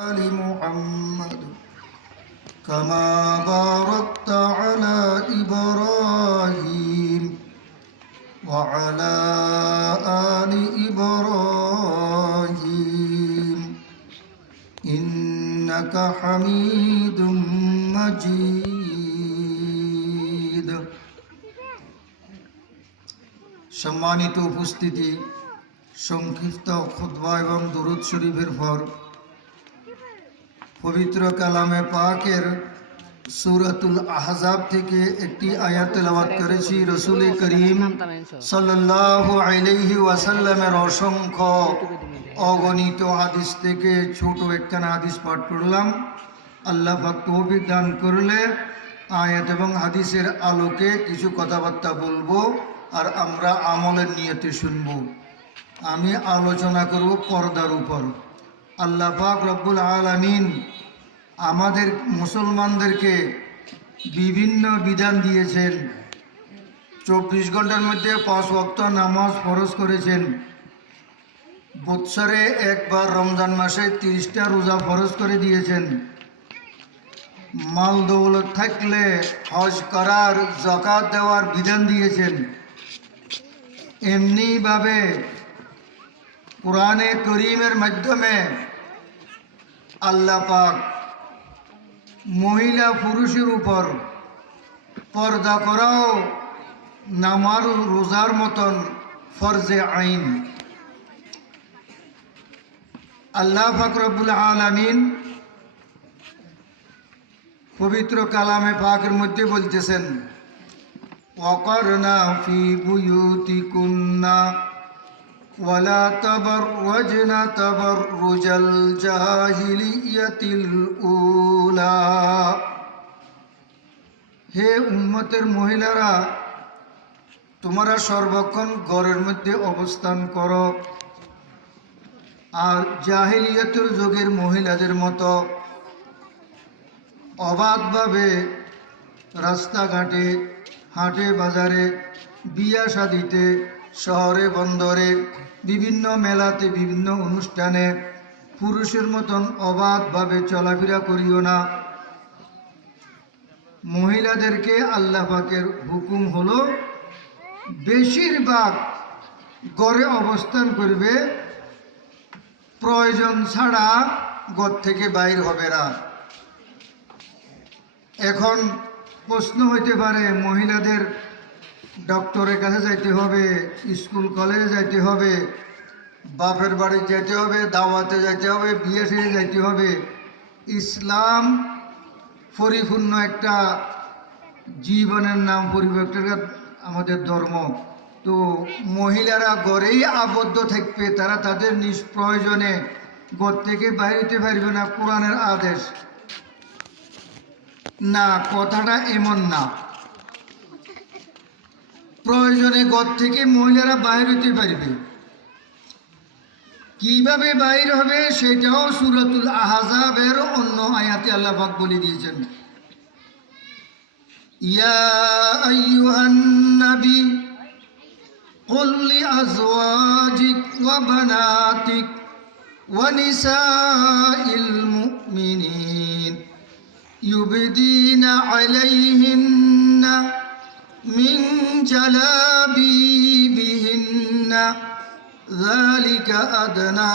آل محمد كما باركت على إبراهيم وعلى آل إبراهيم إنك حميد مجيد। সম্মানিত উপস্থিতি, সংক্ষিপ্ত খুতবা এবং দুরূদ শরীফের পর পবিত্র কালামে পাকের সূরাতুল আহজাব থেকে একটি আয়াত তেলাওয়াত করেছি। রাসূল করিম সাল্লাল্লাহু আলাইহি ওয়াসাল্লামের অসংখ্য অগণিত হাদিস থেকে ছোট একখানা হাদিস পাঠ করলাম। আল্লাহ পাক তৌফিক দান করলে আয়াত এবং হাদিসের আলোকে কিছু কথাবার্তা বলবো আর আমরা আমলের নিয়তে শুনব। আমি আলোচনা করব পর্দার উপর। আল্লাহ পাক রব্বুল আলামিন আমাদের মুসলমানদেরকে বিভিন্ন বিধান দিয়েছেন। 24 ঘন্টার মধ্যে 5 ওয়াক্ত নামাজ ফরজ করেছেন। বৎসরে একবার রমজান মাসে 30টা রোজা ফরজ করে দিয়েছেন। মাল দৌলত থাকলে হজ করার, যাকাত দেওয়ার বিধান দিয়েছেন। এমনিভাবে কোরআনে করিমের মাধ্যমে আল্লাহ পাক মহিলা পুরুষের উপর পর্দা করাও নামাজ রোজার মতন ফরজে আইন। আল্লাহ পাক রব্বুল আলামিন পবিত্র কালামে পাকের মধ্যে বলতেছেন, ওয়াকারনা ফি বুয়ুতিকুন্না ওয়ালা তাবাররাজনা তাবাররুজাল জাহিলিয়াতিল উলা। হে উম্মতের মহিলারা, তোমরা সর্বক্ষণ ঘরের মধ্যে অবস্থান করো আর জাহিলিয়াতের যুগের মহিলাদের মতো অবাধভাবে রাস্তাঘাটে, হাটে বাজারে, বিয়া শাদিতে, শহরে বন্দরে, বিভিন্ন মেলাতে, বিভিন্ন অনুষ্ঠানে পুরুষের মতন অবাধভাবে চলাফেরা করিও না। মহিলাদেরকে আল্লাহ পাকের হুকুম হলো বেশিরভাগ ঘরে অবস্থান করবে, প্রয়োজন ছাড়া ঘর থেকে বাইর হবে না। এখন প্রশ্ন হইতে পারে, মহিলাদের ডক্টরের কাছে যাইতে হবে, স্কুল কলেজে যাইতে হবে, বাপের বাড়ি যেতে হবে, দাওয়াতে যাইতে হবে, বিয়ে সেরে যাইতে হবে। ইসলাম পরিপূর্ণ একটা জীবনের নাম, পরিবর্তন আমাদের ধর্ম। তো মহিলারা ঘরেই আবদ্ধ থাকবে, তারা তাদের নিজ প্রয়োজনে ঘর থেকে বাইরে পারবে না। কোরআনের আদেশ না, কথাটা এমন না। প্রয়োজনে ঘর থেকে মহিলারা বাইর হতে পারবে। কিভাবে বাইর হবে সেটাও সূরাতুল আহজাবের অন্য আয়াতে আল্লাহ পাক বলে দিয়েছেন। ইয়া আইয়ুহান নবী কুল লিআজওয়াজিক ওয়া বানাতিক ওয়া নিসাইল মুমিনিন ইউবদিনা আলাইহিন্না মিন জালাবিবিহিন্না যালিকা আদনা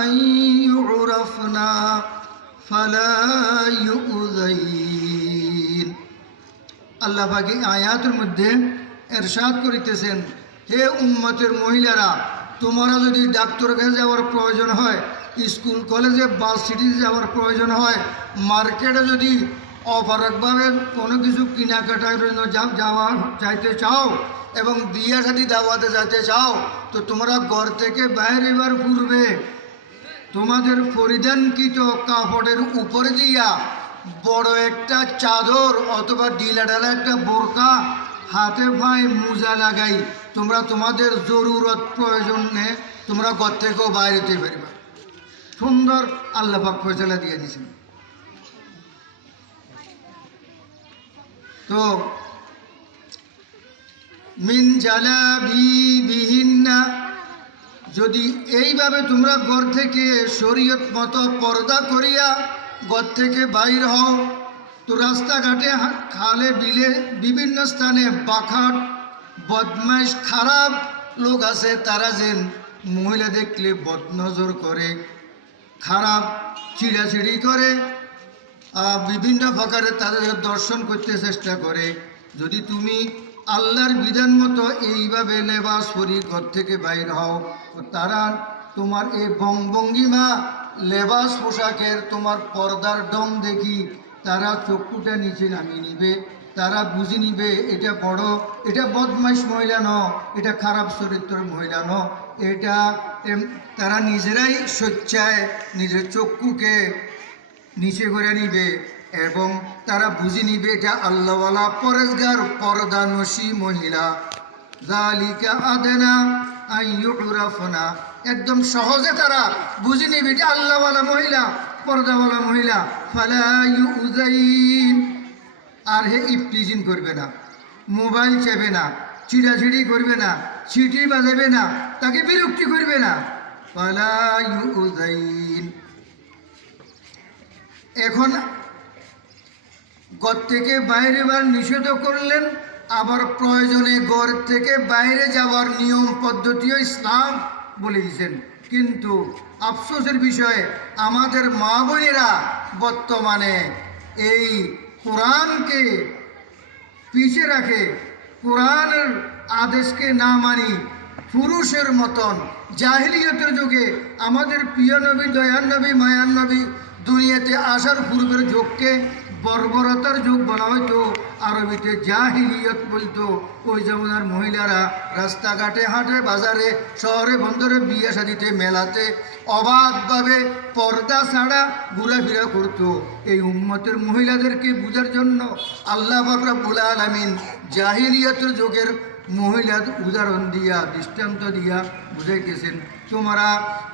আন ইউরাফনা ফালা ইউযাইন। আল্লাহ পাক আয়াতের মধ্যে ইরশাদ করিতেছেন, হে উম্মতের মহিলারা, তোমরা যদি ডাক্তারের কাছে যাওয়ার প্রয়োজন হয়, স্কুল কলেজে বাস সিটিতে যাওয়ার প্রয়োজন হয়, মার্কেটে যদি অপারকভাবে কোনো কিছু কেনাকাটার জন্য যাইতে চাও এবং বিয়ে শাদী দাওয়াতে যেতে চাও, তো তোমরা ঘর থেকে বাইরে এবার পূর্বে তোমাদের পরিধানকৃত কাপড়ের উপরে দিয়া বড় একটা চাদর অথবা ঢিলা ঢালা একটা বোরকা, হাতে পায়ে মোজা লাগাই তোমরা তোমাদের জরুরত প্রয়োজনে তোমরা ঘর থেকেও বাইরে যেতে পারবে। সুন্দর আল্লাহ পাক ফয়সালা দিয়ে দিয়েছেন। তো মিন জালাবিবিহিন্না যদি এইভাবে তোমরা ঘর থেকে শরীয়ত মতো পর্দা করিয়া ঘর থেকে বাইর হও, তো রাস্তাঘাটে খালে বিলে বিভিন্ন স্থানে বাখাট বদমাইশ খারাপ লোক আছে, তারা যেন মহিলা দেখলে বদনজর করে, খারাপ চিড়াচিড়ি করে, বিভিন্ন প্রকারে তাদের দর্শন করতে চেষ্টা করে। যদি তুমি আল্লাহর বিধান মতো এইভাবে লেবাস পরি ঘর থেকে বাইর হও, তো তারা তোমার এই ভঙ্গিমা লেবাস পোশাকের তোমার পর্দার ডং দেখি তারা চক্ষুটা নিচে নামিয়ে নিবে, তারা বুঝে নিবে এটা বদমাইশ মহিলা ন, এটা খারাপ চরিত্রের মহিলা ন, এটা তারা নিজেরাই স্বেচ্ছায় নিজের চক্ষুকে নিচে করে নিবে এবং তারা বুঝে নিবে এটা আল্লাহওয়ালা পরেজগার পর্দানসী মহিলা। যালিকা আদনা আইয়ুরাফনা, একদম সহজে তারা বুঝে নিবে এটা আল্লাহওয়ালা মহিলা, পর্দাওয়ালা মহিলা। ফালা ইউযাইন, আর হে ইফতিজিন করবে না, মোবাইল চেপে না, চিড়াচিড়ি করবে না, সিটি বাজাবে না, তাকে বিরক্তি করবে না। ফালা ইউযাইন। এখন ঘর থেকে বাইরে বার নিষেধ করলেন, আবার প্রয়োজনে ঘর থেকে বাইরে যাওয়ার নিয়ম পদ্ধতিও ইসলাম বলে দিয়েছেন। কিন্তু আফসোসের বিষয় আমাদের মা বোনেরা বর্তমানে এই কোরআনকে পিছিয়ে রাখে, কোরআনের আদেশকে না মানি পুরুষের মতন জাহিলিয়তের যুগে আমাদের প্রিয় নবী, দয়ার নবী, মায়ার নবী দুনিয়াতে আসার পূর্বের যুগকে বর্বরতার যুগ বলা হয়তো, আরবিতে জাহিলিয়ত বলতো। ওই জমানার মহিলারা রাস্তাঘাটে, হাটে, বাজারে, শহরে, বন্দরে, বিয়ে শাদিতে, মেলাতে অবাধভাবে পর্দা ছাড়া ঘোরাফেরা করতো। এই উম্মতের মহিলাদেরকে বোঝার জন্য আল্লাহ পাক রব্বুল আলামিন জাহিলিয়তের যুগের মহিলার উদাহরণ দিয়া, দৃষ্টান্ত দিয়া বুঝাইতেছেন,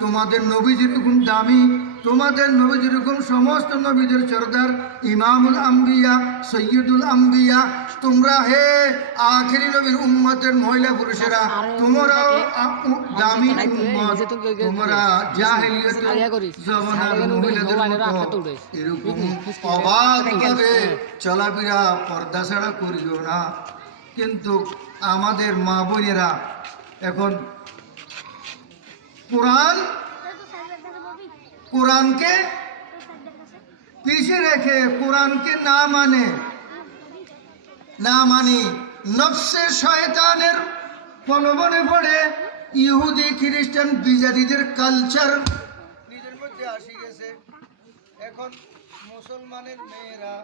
তোমাদের নবী যেরকম দামি, তোমাদের নবী যেরকম সমস্ত নবীদের সরদার, ইমামুল আম্বিয়া, সৈয়দুল আম্বিয়া, তোমরা হে আখেরি নবীর উম্মতের মহিলা পুরুষেরা, তোমরাও দামি উম্মত, তোমরা জাহেলিয়াতের জমানার মহিলাদের মতো এরকম অবাধভাবে চলাফেরা পর্দা ছাড়া করিও না। কিন্তু আমাদের মা বোনেরা এখন কোরআনকে পিছিয়ে রেখে, কোরআনকে না মানি নফসে শয়তানের প্রলোভনে পড়ে ইহুদি খ্রিস্টান বিজাতিদের কালচার নিজের মধ্যে আসি গেছে। এখন মুসলমানের মেয়েরা